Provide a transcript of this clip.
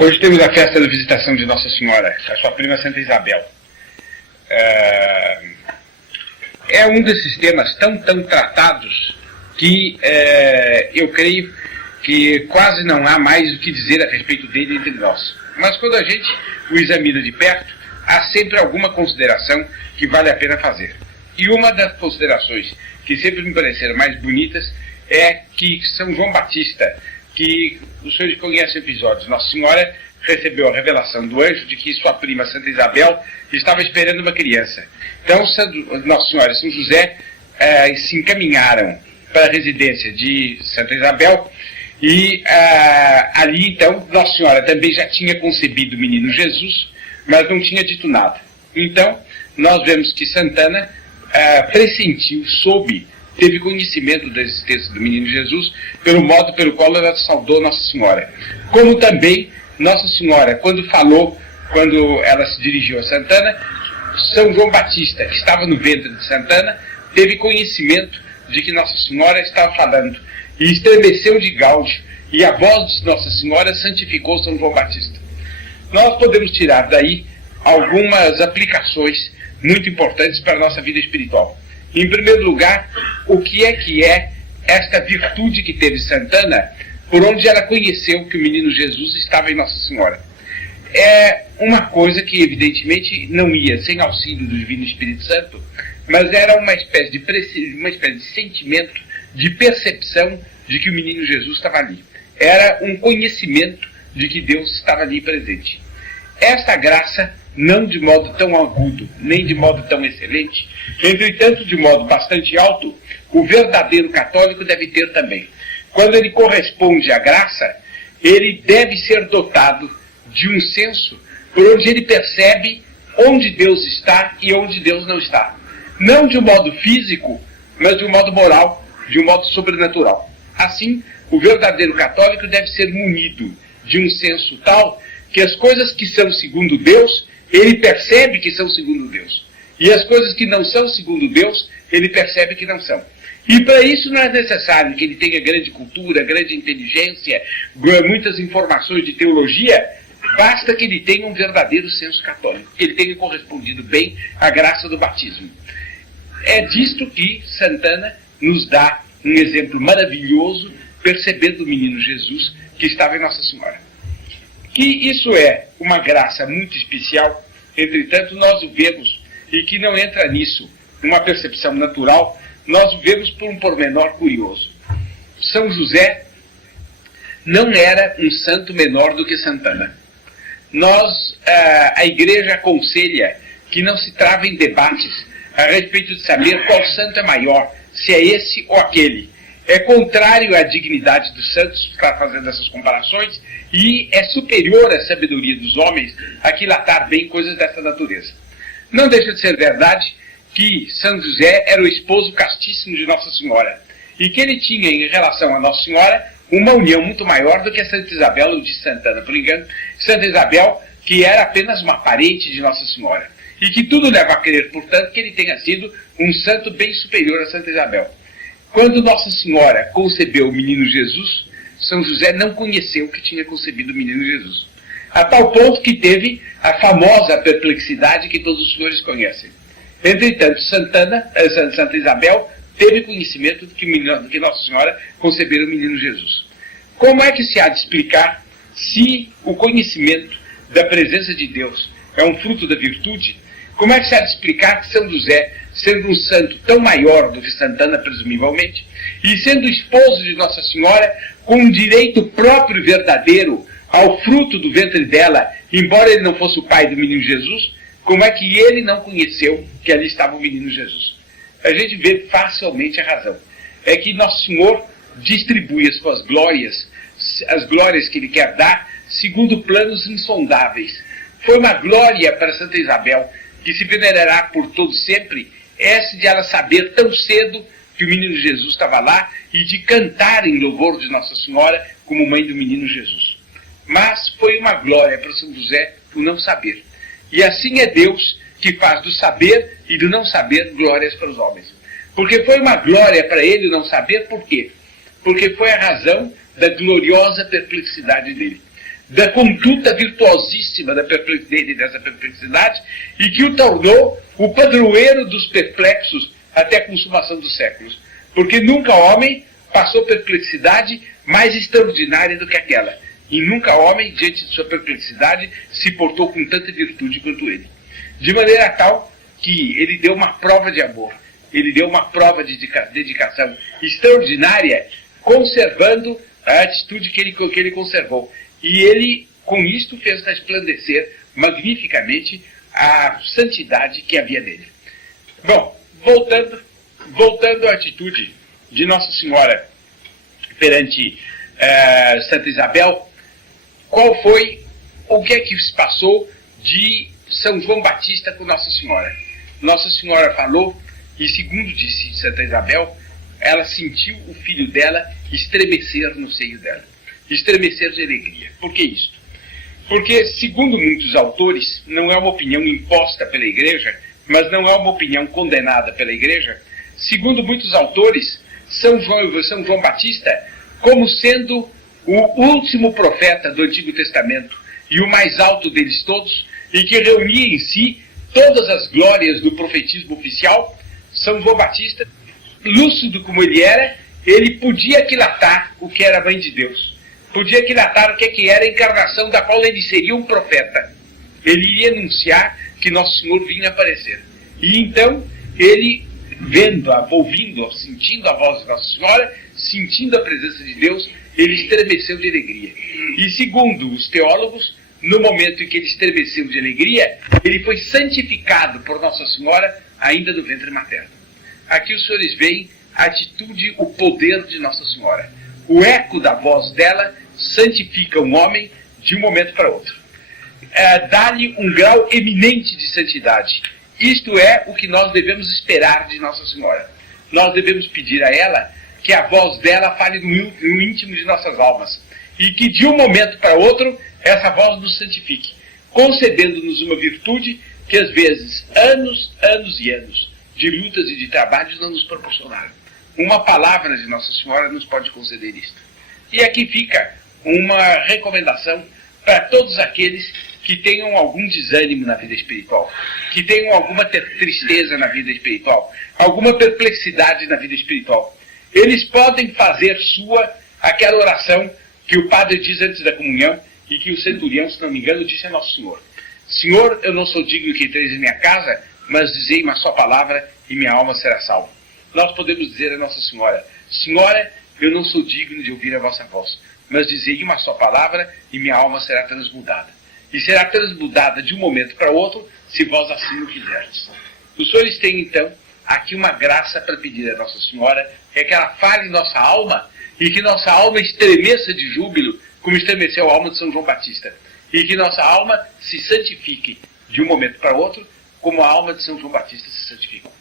Hoje temos a festa da visitação de Nossa Senhora, a sua prima Santa Isabel. É um desses temas tão tratados que eu creio que quase não há mais o que dizer a respeito dele entre nós. Mas quando a gente o examina de perto, há sempre alguma consideração que vale a pena fazer. E uma das considerações que sempre me pareceram mais bonitas é que São João Batista, que os senhores conhecem episódios, Nossa Senhora recebeu a revelação do anjo de que sua prima Santa Isabel estava esperando uma criança. Então Nossa Senhora e São José se encaminharam para a residência de Santa Isabel e ali então Nossa Senhora também já tinha concebido o menino Jesus, mas não tinha dito nada. Então nós vemos que Santana pressentiu, teve conhecimento da existência do menino Jesus pelo modo pelo qual ela saudou Nossa Senhora. Como também Nossa Senhora, quando ela se dirigiu a Santana, São João Batista, que estava no ventre de Santana, teve conhecimento de que Nossa Senhora estava falando e estremeceu de gáudio, e a voz de Nossa Senhora santificou São João Batista. Nós podemos tirar daí algumas aplicações muito importantes para a nossa vida espiritual. Em primeiro lugar, o que é esta virtude que teve Santana, por onde ela conheceu que o menino Jesus estava em Nossa Senhora? É uma coisa que evidentemente não ia sem auxílio do Divino Espírito Santo, mas era uma espécie de sentimento, de percepção de que o menino Jesus estava ali. Era um conhecimento de que Deus estava ali presente. Esta graça, não de modo tão agudo, nem de modo tão excelente, entretanto, de modo bastante alto, o verdadeiro católico deve ter também. Quando ele corresponde à graça, ele deve ser dotado de um senso por onde ele percebe onde Deus está e onde Deus não está. Não de um modo físico, mas de um modo moral, de um modo sobrenatural. Assim, o verdadeiro católico deve ser munido de um senso tal que as coisas que são segundo Deus, ele percebe que são segundo Deus. E as coisas que não são segundo Deus, ele percebe que não são. E para isso não é necessário que ele tenha grande cultura, grande inteligência, muitas informações de teologia. Basta que ele tenha um verdadeiro senso católico, que ele tenha correspondido bem à graça do batismo. É disto que Santana nos dá um exemplo maravilhoso, percebendo o menino Jesus que estava em Nossa Senhora. Que isso é uma graça muito especial, entretanto nós o vemos, e que não entra nisso uma percepção natural, nós o vemos por um pormenor curioso. São José não era um santo menor do que Santana. A Igreja aconselha que não se travem debates a respeito de saber qual santo é maior, se é esse ou aquele. É contrário à dignidade dos santos ficar fazendo essas comparações e é superior à sabedoria dos homens aquilatar bem coisas dessa natureza. Não deixa de ser verdade que São José era o esposo castíssimo de Nossa Senhora e que ele tinha em relação a Nossa Senhora uma união muito maior do que a Santa Isabel ou de Santana, por engano. Santa Isabel, que era apenas uma parente de Nossa Senhora e que tudo leva a crer, portanto, que ele tenha sido um santo bem superior a Santa Isabel. Quando Nossa Senhora concebeu o menino Jesus, São José não conheceu que tinha concebido o menino Jesus. A tal ponto que teve a famosa perplexidade que todos os senhores conhecem. Entretanto, Santa Isabel teve conhecimento de que Nossa Senhora concebeu o menino Jesus. Como é que se há de explicar se o conhecimento da presença de Deus é um fruto da virtude? Como é que se há de explicar que São José, sendo um santo tão maior do que Santana, presumivelmente, e sendo esposo de Nossa Senhora, com um direito próprio verdadeiro ao fruto do ventre dela, embora ele não fosse o pai do menino Jesus, como é que ele não conheceu que ali estava o menino Jesus? A gente vê facilmente a razão. É que Nosso Senhor distribui as suas glórias, as glórias que ele quer dar, segundo planos insondáveis. Foi uma glória para Santa Isabel, que se venerará por todo sempre, essa de ela saber tão cedo que o menino Jesus estava lá e de cantar em louvor de Nossa Senhora como mãe do menino Jesus. Mas foi uma glória para São José o não saber. E assim é Deus que faz do saber e do não saber glórias para os homens. Porque foi uma glória para ele o não saber, por quê? Porque foi a razão da gloriosa perplexidade dele. da conduta virtuosíssima dele, dessa perplexidade, e que o tornou o padroeiro dos perplexos até a consumação dos séculos. Porque nunca homem passou perplexidade mais extraordinária do que aquela. E nunca homem, diante de sua perplexidade, se portou com tanta virtude quanto ele. De maneira tal que ele deu uma prova de amor, ele deu uma prova de dedicação extraordinária, conservando a atitude que ele conservou. E ele, com isto, fez resplandecer magnificamente a santidade que havia nele. Bom, voltando à atitude de Nossa Senhora perante Santa Isabel, o que é que se passou de São João Batista com Nossa Senhora? Nossa Senhora falou, e segundo disse Santa Isabel, ela sentiu o filho dela estremecer no seio dela. Estremecer de alegria. Por que isto? Porque, segundo muitos autores, não é uma opinião imposta pela Igreja, mas não é uma opinião condenada pela Igreja. Segundo muitos autores, São João Batista, como sendo o último profeta do Antigo Testamento e o mais alto deles todos, e que reunia em si todas as glórias do profetismo oficial, São João Batista, lúcido como ele era, ele podia aquilatar o que era a Mãe de Deus. Podia aquilatar o que era a encarnação da qual ele seria um profeta. Ele iria anunciar que Nosso Senhor vinha aparecer. E então, ele, ouvindo, sentindo a voz de Nossa Senhora, sentindo a presença de Deus, ele estremeceu de alegria. E segundo os teólogos, no momento em que ele estremeceu de alegria, ele foi santificado por Nossa Senhora ainda no ventre materno. Aqui os senhores veem a atitude, o poder de Nossa Senhora. O eco da voz dela santifica um homem de um momento para outro. Dá-lhe um grau eminente de santidade. Isto é o que nós devemos esperar de Nossa Senhora. Nós devemos pedir a ela que a voz dela fale no íntimo de nossas almas. E que de um momento para outro, essa voz nos santifique, concedendo-nos uma virtude que às vezes, anos e anos de lutas e de trabalhos não nos proporcionaram. Uma palavra de Nossa Senhora nos pode conceder isto. E aqui fica uma recomendação para todos aqueles que tenham algum desânimo na vida espiritual, que tenham alguma tristeza na vida espiritual, alguma perplexidade na vida espiritual. Eles podem fazer sua aquela oração que o padre diz antes da comunhão e que o centurião, se não me engano, disse a Nosso Senhor. Senhor, eu não sou digno que entreis em minha casa, mas dizei uma só palavra e minha alma será salva. Nós podemos dizer a Nossa Senhora, Senhora, eu não sou digno de ouvir a vossa voz, mas dizei uma só palavra e minha alma será transmudada. E será transmudada de um momento para outro, se vós assim o quiserdes. Os senhores têm, então, aqui uma graça para pedir a Nossa Senhora, é que ela fale em nossa alma e que nossa alma estremeça de júbilo, como estremeceu a alma de São João Batista. E que nossa alma se santifique de um momento para outro, como a alma de São João Batista se santificou.